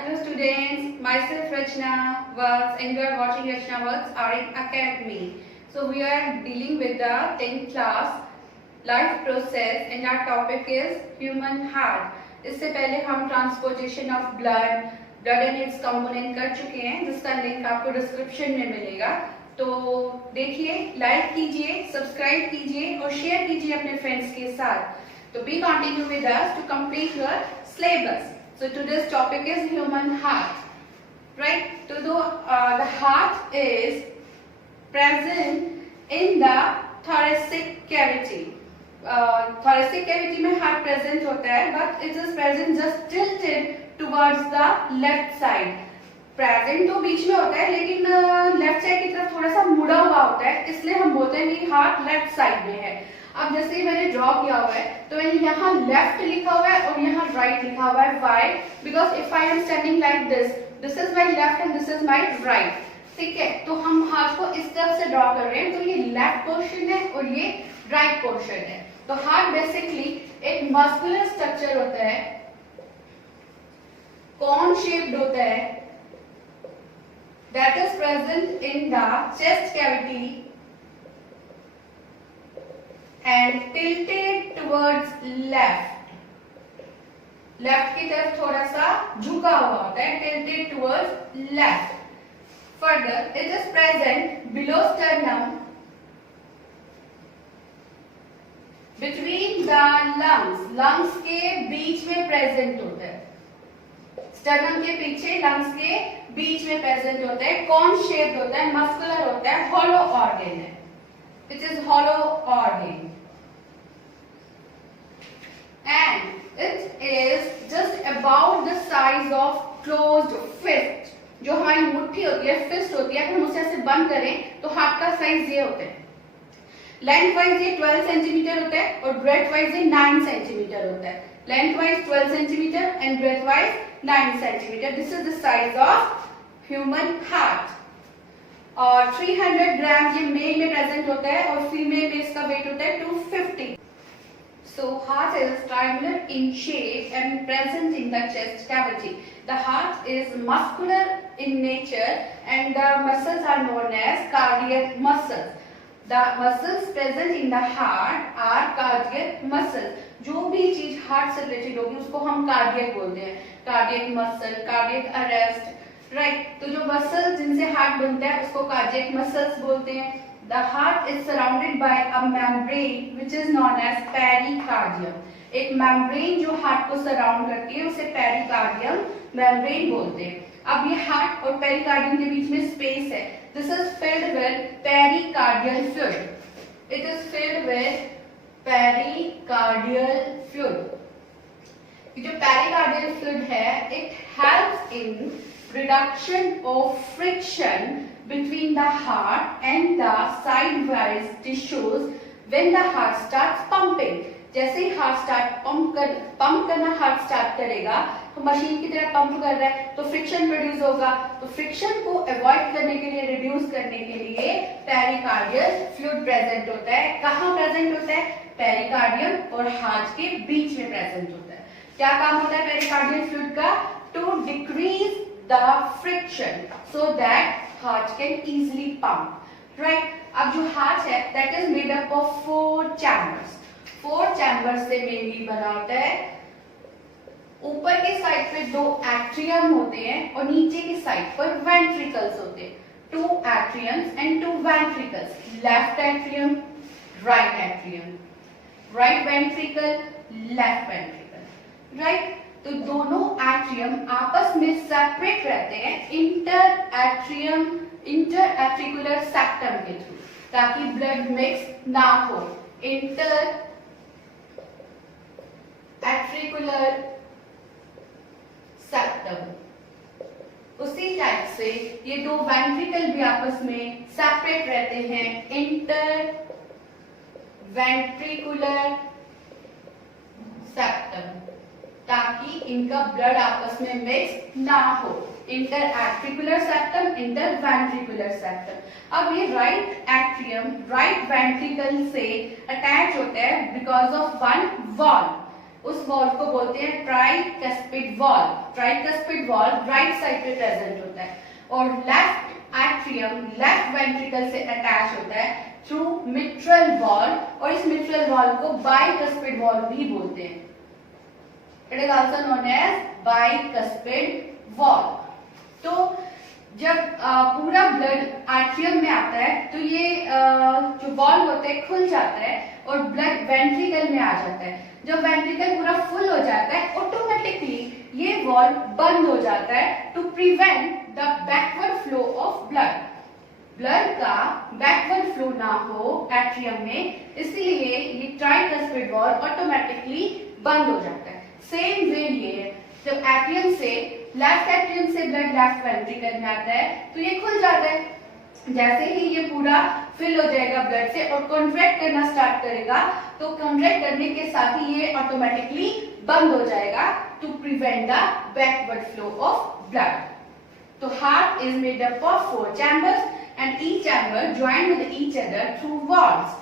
Hello students, myself Rachna Works and you are watching Rachna Works RN Academy. So we are dealing with the 10th class life process and our topic is human heart. इससे पहले हम transportation of blood and it's component कर चुके हैं जिसका link आपको description में मिलेगा. तो देखिए, लाइक कीजिए, सब्सक्राइब कीजिए और शेयर कीजिए अपने फ्रेंड्स के साथ. तो be continue with us to complete your syllabus. So today's topic is human heart, right? So the heart is present in the thoracic cavity. Thoracic cavity में heart present होता है, but it is present just tilted towards the left side. Present तो बीच में होता है, लेकिन left side की तरफ थोड़ा सा मुड़ा हुआ होता है, इसलिए हम बोलते हैं कि heart left side में है. अब जैसे ही मैंने ड्रॉ किया हुआ है तो मैंने यहाँ लेफ्ट लिखा हुआ है और यहाँ राइट लिखा हुआ है. Why? Because if I am standing like this is my left and this is my right. ठीक है, तो हम हाथ को इस तरफ से ड्रॉ कर रहे हैं, तो ये लेफ्ट पोर्शन है और ये राइट पोर्शन है. तो हार्ट बेसिकली एक मस्कुलर स्ट्रक्चर होता है, कॉन शेप्ड होता है, that is present in the chest cavity and tilted towards left. Left की तरफ थोड़ा सा झुका हुआ होता है, tilted towards left. Further, it is present below sternum between the lungs. lungs के बीच में प्रेजेंट होता है. स्टर्नम के पीछे लंग्स के बीच में प्रेजेंट होता है, कॉन शेप्ड होता है, मस्कुलर होता है, हॉलो ऑर्गन है. It is hollow organ and it is just about the size of closed fist. जो हमारी मुट्ठी होती है, फिस्ट होती है, अगर हम उसे ऐसे बंद करें तो हाथ का साइज ये होता है. लेंथ वाइज ये 12 सेंटीमीटर होता है और ब्रेथ वाइज ये 9 सेंटीमीटर होता है. Length wise 12 centimetre and breadth wise 9 centimetre. This is the size of human heart. और 300 ग्राम ये मेल में प्रेजेंट होता है और फीमेल में इसका वेट होता है 250. So heart is triangular in shape and present in the chest cavity. The heart is muscular in nature and the muscles are known as cardiac muscles. The muscles present in the heart are cardiac muscles. जो भी चीज heart से related होगी उसको हम cardiac बोलते हैं. Cardiac muscle, cardiac arrest, right. तो जो मसल जिनसे हार्ट बनता है उसको कार्डियक मसल्स बोलते हैं. The heart is surrounded by a membrane which is known as pericardium. एक मेम्ब्रेन जो हार्ट को सराउंड करती है उसे पेरिकार्डियम मेम्ब्रेन बोलते हैं. अब ये हार्ट और पेरिकार्डियम के बीच में स्पेस है. This is filled with pericardial fluid. It is filled with pericardial fluid. जो पेरिकार्डियल फ्लूइड है, it helps in reduction of friction between the heart and the side-wise tissues when the heart starts pumping. जैसे ही heart start pump करना heart start करेगा तो machine की तरह pump कर रहा है तो फ्रिक्शन प्रोड्यूस होगा. तो फ्रिक्शन को अवॉइड करने के लिए, रिड्यूस करने के लिए पेरिकार्डियल फ्लूइड प्रेजेंट होता है. कहाँ प्रेजेंट होता है? पेरिकार्डियम और हार्ट के बीच में प्रेजेंट होता है. क्या काम होता है पेरिकार्डियल फ्लूइड का? To decrease the friction so that heart can easily pump, right? अब जो heart है that is made up of 4 chambers. 4 chambers से mainly बना होता है. ऊपर के साइड पे 2 atrium होते हैं और नीचे की साइड पर ventricles होते हैं. 2 atriums and 2 ventricles. Left atrium, right atrium, right ventricle, left ventricle, right? तो दोनों एट्रियम आपस में सेपरेट रहते हैं इंटर एट्रिकुलर सेप्टम के थ्रू, ताकि ब्लड मिक्स ना हो. Inter atricular septum. उसी टाइप से ये 2 वेंट्रिकल भी आपस में सेपरेट रहते हैं. इंटर वेंट्रिकुलर सेप्टम, ताकि इनका ब्लड आपस में मिक्स ना हो. Inter atricular septum, inter ventricular septum. अब ये राइट एट्रियम राइट वेंट्रिकल से अटैच होता है बिकॉज ऑफ वन वॉल. उस वॉल को बोलते हैं tricuspid valve. Tricuspid valve right side पे प्रेजेंट होता है और लेफ्ट एट्रियम लेफ्ट वेंट्रिकल से अटैच होता है थ्रू मिट्रल वॉल, और इस मिट्रल वॉल को बाइकस्पिड वॉल भी बोलते हैं। It is also known as bicuspid valve. तो जब पूरा ब्लड एट्रियम में आता है तो ये जो वॉल होता है खुल जाता है और ब्लड वेंट्रिकल में आ जाता है। जब वेंट्रिकल पूरा फुल हो जाता है ऑटोमेटिकली ये वॉल बंद हो जाता है to prevent the backward flow of blood. Blood का बैकवर्ड फ्लो ना हो एट्रियम में, इसलिए ये ट्राइकस्पिड वॉल ऑटोमेटिकली बंद हो जाता है। सेम वे ये जब एट्रियम से लेफ्ट एट्रियम से ब्लड लेफ्ट वेंट्रिकल में आता है तो ये खुल जाता है। जैसे ही ये पूरा फिल हो जाएगा ब्लड से और कॉन्ट्रैक्ट करना स्टार्ट करेगा तो कॉन्ट्रैक्ट करने के साथ ही ये ऑटोमेटिकली बंद हो जाएगा to prevent the backward flow of blood. तो heart is made up of 4 chambers and each chamber joined with each other through valves.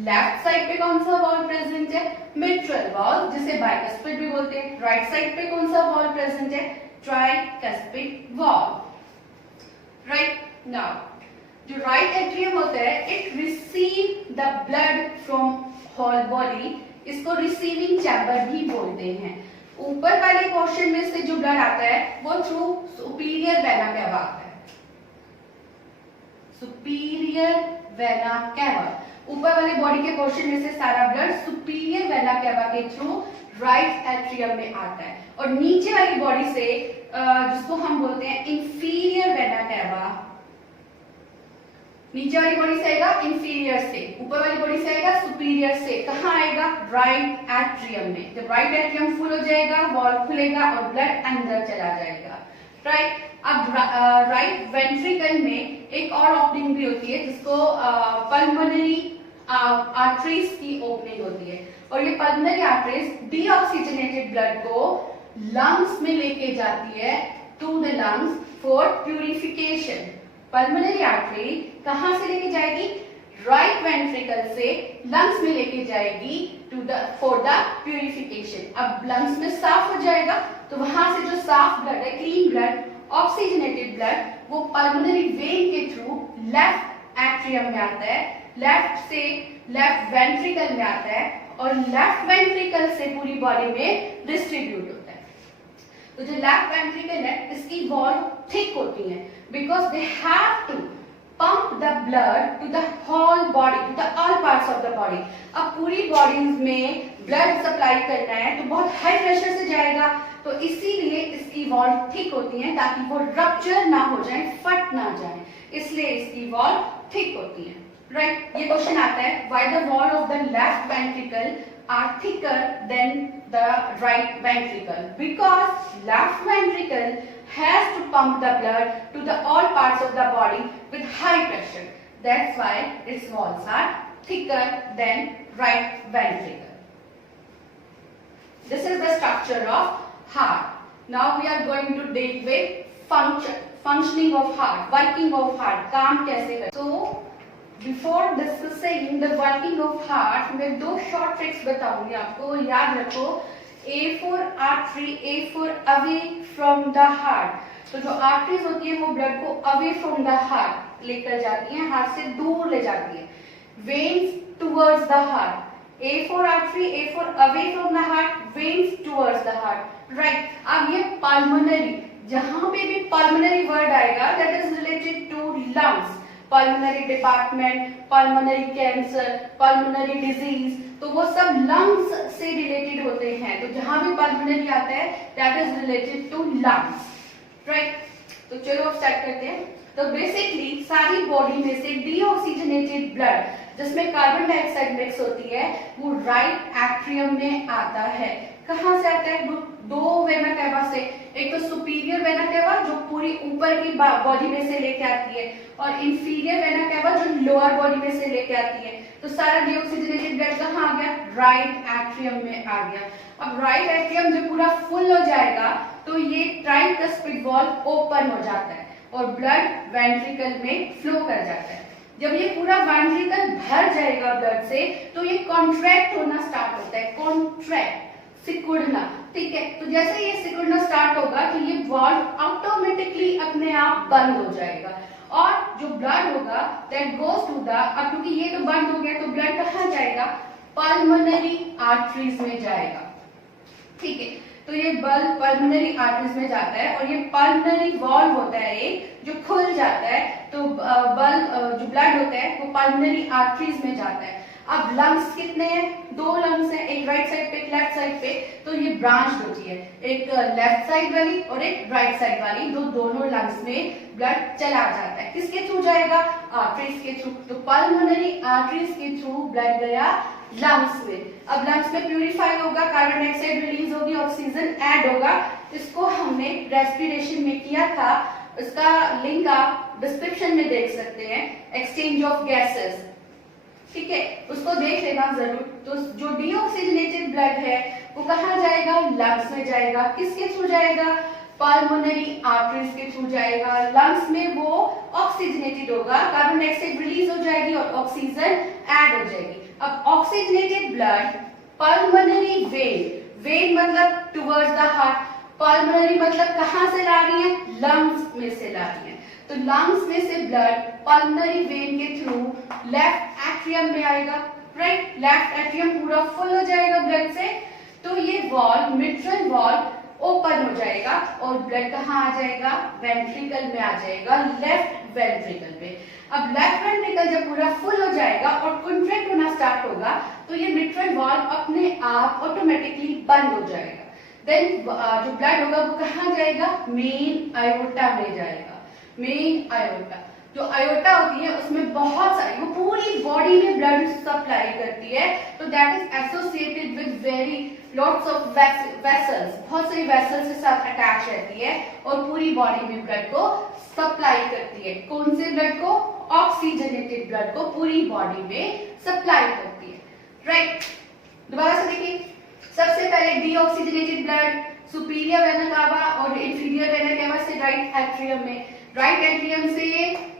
Left side पे कौन सा वॉल प्रेजेंट है? मिट्रल वॉल, जिसे बाइकस्पिड भी बोलते हैं। राइट साइड पे कौन सा वॉल प्रेजेंट है? Tricuspid valve. राइट नाउ जो राइट एट्रियम होता है it receive the blood from whole body, इसको रिसीविंग चैम्बर भी बोलते हैं। ऊपर वाले पोर्शन में से जो ब्लड आता है वो थ्रू सुपीरियर वेना कैवा आता है। सुपीरियर वेना कैवा, ऊपर वाले बॉडी के पोर्शन में से सारा ब्लड सुपीरियर वेना कैवा के थ्रू राइट एट्रियम में आता है और नीचे वाली बॉडी से जिसको हम बोलते हैं इंफीरियर वेना कैवा, नीचे वाली बॉडी से आएगा इंफीरियर से, ऊपर वाली बॉडी से आएगा सुपीरियर से। कहाँ आएगा? राइट एट्रियम में। जब राइट एट्रियम फुल हो जाएगा वॉल खुलेगा और ब्लड अंदर चला जाएगा। राइट, अब राइट वेंट्रिकल में एक और ओपनिंग भी होती है जिसको पल्मोनरी आर्टरीज की ओपनिंग होती है और ये पल्मोनरी आर्टरीज डीऑक्सीजनेटेड ब्लड को लंग्स में लेके जाती है to the lungs for purification. Pulmonary artery कहां से लेके जाएगी? राइट वेंट्रिकल से लंग्स में लेके जाएगी to the for the purification. अब लंग्स में साफ हो जाएगा तो वहां से जो साफ ब्लड है, क्लीन ब्लड, ऑक्सीजनेटेड ब्लड, वो पल्मोनरी वेन के थ्रू लेफ्ट एट्रियम में आता है, लेफ्ट से लेफ्ट वेंट्रिकल में आता है और लेफ्ट वेंट्रिकल से पूरी बॉडी में डिस्ट्रीब्यूट होता है। तो जो लेफ्ट वेंट्रिकल है इसकी वॉल थिक होती है because they have to pump the blood to the whole body, to the all parts of the body. अब पूरी बॉडीज में ब्लड सप्लाई करना है तो बहुत हाई प्रेशर से जाएगा, तो इसीलिए इसकी वॉल थिक होती है ताकि वो रप्चर ना हो जाए, फट ना जाए, इसलिए इसकी वॉल थिक होती है। राइट, ये क्वेश्चन आता है why the wall of the left ventricle are thicker than the right ventricle? Because left ventricle has to pump the blood to the all parts of the body with high pressure. That's why its walls are thicker than right ventricle. This is the structure of heart. Now we are going to deal with functioning of heart, working of heart, काम कैसे करें। So before discussing the working of heart मैं 2 short tricks बताऊंगी आपको, याद रखो। A for artery, A for away from the heart। तो जो आर्टरीज होती है वो ब्लड को अवे फ्रॉम द हार्ट लेकर जाती है, हार्ट से दूर ले जाती है। Veins towards the heart, A for artery, A for away from the heart, veins towards the heart। Right, अब ये पल्मोनरी, जहां पे भी पल्मोनरी वर्ड आएगा that is related to lungs, pulmonary department, pulmonary cancer, pulmonary disease, तो वो सब lungs से रिलेटेड होते हैं। तो जहां भी पल्मोनरी आता है that is related to lungs. Right, तो चलो अब स्टार्ट करते हैं। तो बेसिकली सारी बॉडी में से डीऑक्सीजनेटेड ब्लड जिसमें कार्बन डाइऑक्साइड मिक्स होती है वो राइट एट्रियम में आता है। कहां से आता है? 2 वेना कैवा से। एक तो सुपीरियर वेना कैवा जो पूरी ऊपर की बॉडी में से लेके आती है और इंफीरियर वेना कैवा जो लोअर बॉडी में से लेके आती है। तो सारा डीऑक्सीजनेटेड ब्लड कहाँ आ गया? राइट एट्रियम में आ गया। अब राइट एट्रियम जब पूरा फुल हो जाएगा तो ये ट्राइकस्पिड वॉल ओपन हो जाता है और ब्लड वेंट्रिकल में फ्लो कर जाता है। जब ये पूरा वेंट्रिकल भर जाएगा ब्लड से तो ये कॉन्ट्रैक्ट होना स्टार्ट होता है। कॉन्ट्रैक्ट, सिकुड़ना, ठीक है। तो जैसे ये सिकुड़ना स्टार्ट होगा तो ये वॉल्व ऑटोमेटिकली अपने आप बंद हो जाएगा और जो ब्लड होगा दैट गोज टू द, अब क्योंकि ये तो बंद हो गया तो ब्लड कहाँ जाएगा, पल्मोनरी आर्टरीज में जाएगा, ठीक है। तो ये बल्ब पल्मोनरी आर्टरीज में जाता है और ये पल्मोनरी वॉल्व होता है एक जो खुल जाता है, तो बल्ब जो ब्लड होता है वो पल्मोनरी आर्टरीज में जाता है। अब लंग्स कितने हैं, 2 लंग्स हैं, एक राइट साइड पे एक लेफ्ट साइड पे, तो ये ब्रांच होती है, एक लेफ्ट साइड वाली और एक राइट साइड वाली, तो दोनों लंग्स में ब्लड चला जाता है। किसके थ्रू जाएगा, आर्टरीज के थ्रू। तो पल्मोनरी आर्टरीज के थ्रू ब्लड गया लंग्स में। अब लंग्स में प्यूरिफाई होगा, कार्बन डाइऑक्साइड रिलीज होगी, ऑक्सीजन ऐड होगा। इसको हमने रेस्पिरेशन में किया था, इसका लिंक आप डिस्क्रिप्शन में देख सकते हैं, एक्सचेंज ऑफ गैसेस, ठीक है, उसको देख लेना जरूर। तो जो डीऑक्सीजनेटेड ब्लड है वो कहाँ जाएगा, लंग्स में जाएगा। किसके थ्रू जाएगा, पल्मोनरी आर्टरीज के थ्रू जाएगा। लंग्स में वो ऑक्सीजनेटेड होगा, कार्बन डाइऑक्साइड रिलीज हो जाएगी और ऑक्सीजन ऐड हो जाएगी। अब oxygenated blood pulmonary vein, when मतलब टुवर्ड्स द हार्ट, पल्मोनरी मतलब कहाँ से ला रही है, लंग्स में से ला रही है। तो लंग्स में से ब्लड पल्मोनरी वेन के थ्रू लेफ्ट एट्रियम में आएगा, राइट, लेफ्ट एट्रियम पूरा फुल हो जाएगा ब्लड से। तो ये वॉल्व, मिट्रल वॉल्व ओपन हो जाएगा और ब्लड कहाँ आ जाएगा, वेंट्रिकल में आ जाएगा, लेफ्ट वेंट्रिकल में। अब लेफ्ट वेंट्रिकल जब पूरा फुल हो जाएगा और कंट्रैक्ट होना स्टार्ट होगा तो ये मिट्रल वॉल्व अपने आप ऑटोमेटिकली बंद हो जाएगा। देन जो ब्लड होगा वो कहाँ जाएगा, मेन आयोटा में जाएगा। मेन आयोटा, जो आयोटा होती है उसमें बहुत सारी, वो पूरी बॉडी में ब्लड सप्लाई करती है, तो that is associated with very lots of vessels, बहुत सारी वेसल्स के साथ अटैच रहती है और पूरी बॉडी में ब्लड को सप्लाई करती है। कौन से ब्लड को, ऑक्सीजनेटेड ब्लड को पूरी बॉडी में सप्लाई करती है, राइट। दोबारा से देखिए, सबसे पहले deoxygenated blood superior vena cava और इंफीरियर वेना कावा से राइट एट्रियम में, राइट एट्रियम से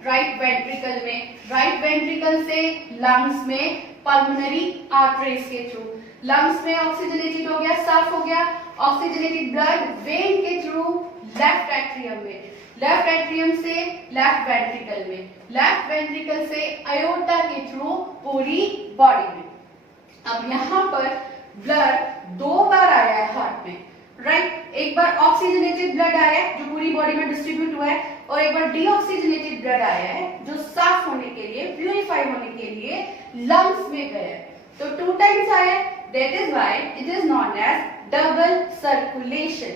राइट वेंट्रिकल में, राइट वेंट्रिकल से लंग्स में पल्मोनरी आर्टरीज के थ्रू। लंग्स में ऑक्सीजनेटेड हो गया, साफ हो गया, ऑक्सीजनेटेड ब्लड वेन के थ्रू लेफ्ट एट्रियम में, लेफ्ट एट्रियम से लेफ्ट वेंट्रिकल में, लेफ्ट वेंट्रिकल से आयोटा के थ्रू पूरी बॉडी में। अब यहाँ पर ब्लड 2 बार आया है हार्ट में, राइट, एक बार ऑक्सीजनेटेड ब्लड आया है जो पूरी बॉडी में डिस्ट्रीब्यूट हुआ है और एक बार डीऑक्सीजनेटेड ब्लड आया है जो साफ होने के लिए, प्यूरिफाई होने के लिए लंग्स में गया है। तो 2 टाइम्स आया, that is why it is known as double circulation.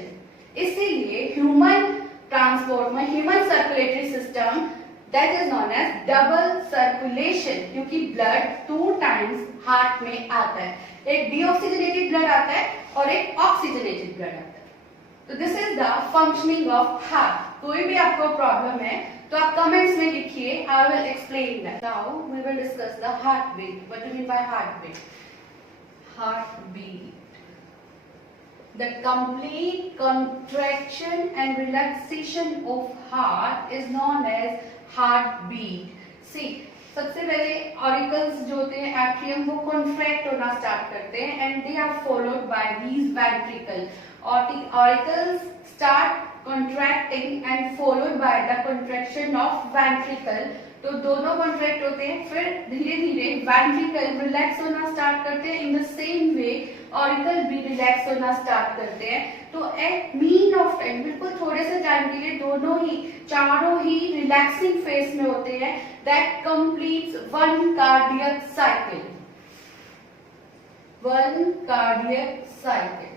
इसीलिए ह्यूमन ट्रांसपोर्ट में, human circulatory system, that is known as double circulation, क्योंकि ब्लड 2 टाइम्स हार्ट में आता है, एक डीऑक्सीजनेटेड ब्लड आता है और एक ऑक्सीजनेटेड ब्लड आता है। तो this is the functioning of heart. कोई भी आपको प्रॉब्लम है तो आप कमेंट्स में लिखिए, I will explain that. Now we will discuss the heart beat. What do you mean by heart beat? Heart beat, the complete contraction and relaxation of heart is known as heartbeat. See, सबसे पहले auricles जो होते हैं atrium वो contract होना start करते हैं and they are followed by these ventricle. Auricles start contracting and followed by the contraction of ventricle। तो दोनों कॉन्ट्रैक्ट होते हैं, फिर धीरे धीरे वेंट्रिकल रिलैक्स होना स्टार्ट करते हैं। In the same way auricle भी रिलैक्स होना स्टार्ट करते हैं। तो एट मीन ऑफ टाइम, बिल्कुल थोड़े से टाइम के लिए दोनों ही, चारों ही रिलैक्सिंग फेज में होते हैं। That completes 1 cardiac cycle, 1 cardiac cycle.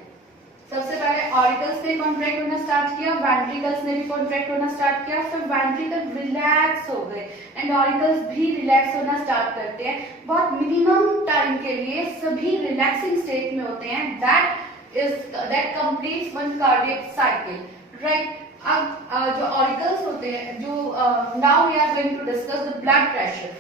सबसे पहले ऑरिकल्स ने कॉन्ट्रैक्ट होना स्टार्ट किया, वेंट्रिकल्स ने भी कॉन्ट्रैक्ट होना स्टार्ट किया, फिर वेंट्रिकल रिलैक्स हो गए एंड ऑरिकल्स भी रिलैक्स होना स्टार्ट करते हैं। बहुत मिनिमम टाइम के लिए सभी रिलैक्सिंग स्टेट में होते हैं। That completes 1 cardiac cycle, right. अब जो ऑरिकल्स होते हैं, जो now we are going to discuss the blood pressure.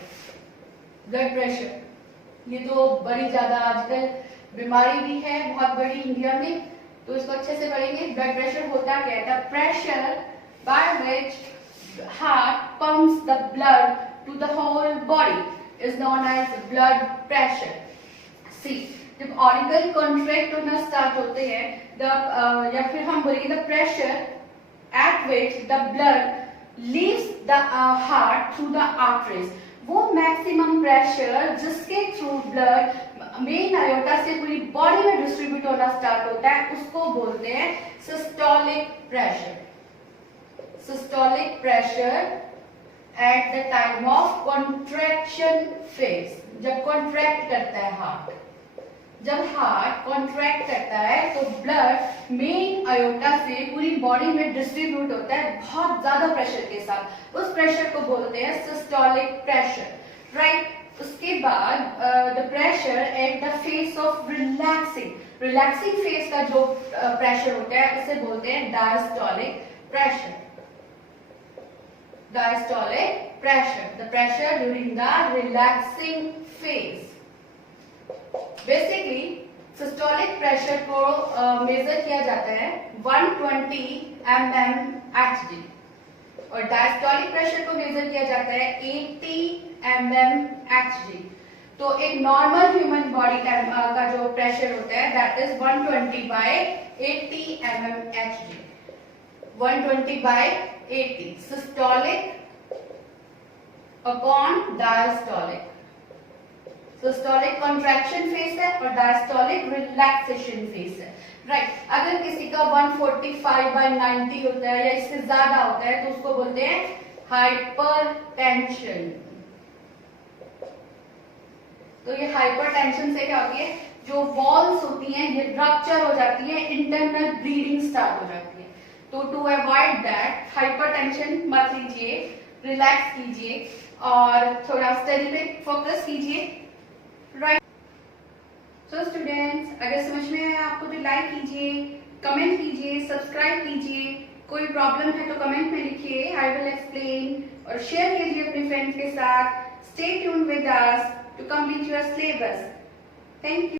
Blood pressure ये तो बड़ी ज्यादा आजकल बीमारी भी है, बहुत बड़ी इंडिया में, तो इसको अच्छे से पढ़ेंगे। ब्लड प्रेशर होता क्या है? The pressure by which heart pumps the blood to the whole body is known as blood pressure. See, जब ऑरिकल कॉन्ट्रैक्ट होना स्टार्ट होते हैं या फिर हम बोलेंगे the pressure at which the blood leaves the heart through the arteries, वो maximum pressure जिसके थ्रू ब्लड मेन आयोटा से पूरी बॉडी में डिस्ट्रीब्यूट होना स्टार्ट होता है उसको बोलते हैं systolic pressure. Systolic pressure at the time of contraction phase, जब कॉन्ट्रैक्ट करता है हार्ट, जब हार्ट कॉन्ट्रैक्ट करता है तो ब्लड मेन आयोटा से पूरी बॉडी में डिस्ट्रीब्यूट होता है बहुत ज्यादा प्रेशर के साथ, उस प्रेशर को बोलते हैं सिस्टोलिक प्रेशर, राइट। उसके बाद the pressure at the face of relaxing face का जो प्रेशर होता है उसे बोलते हैं diastolic pressure. Diastolic pressure, the pressure during the relaxing phase. Basically systolic pressure को मेजर किया जाता है 120 mmHg और डायस्टोलिक प्रेशर को मेजर किया जाता है 80 mmHg। तो एक नॉर्मल ह्यूमन बॉडी का जो प्रेशर होता है that is 120/80 mmHg, 120/80 systolic upon diastolic. Systolic contraction phase है और डायस्टोलिक रिलैक्सेशन फेज है, राइट। अगर किसी का 145/90 होता है या इससे ज्यादा होता है तो उसको बोलते हैं हाइपरटेंशन। तो ये हाइपरटेंशन से क्या होती है, जो वॉल्स होती हैं ये रप्चर हो जाती है, इंटरनल ब्लीडिंग स्टार्ट हो जाती है। तो टू अवॉइड दैट हाइपरटेंशन मत लीजिए, रिलैक्स कीजिए और थोड़ा स्टडी पे फोकस कीजिए, राइट। सो स्टूडेंट्स, अगर समझ में आया आपको तो लाइक कीजिए, कमेंट कीजिए, सब्सक्राइब कीजिए। कोई प्रॉब्लम है तो कमेंट में लिखिए, आई विल एक्सप्लेन, और शेयर कीजिए अपने फ्रेंड्स के साथ। Stay tuned with us to complete your syllabus. Thank you.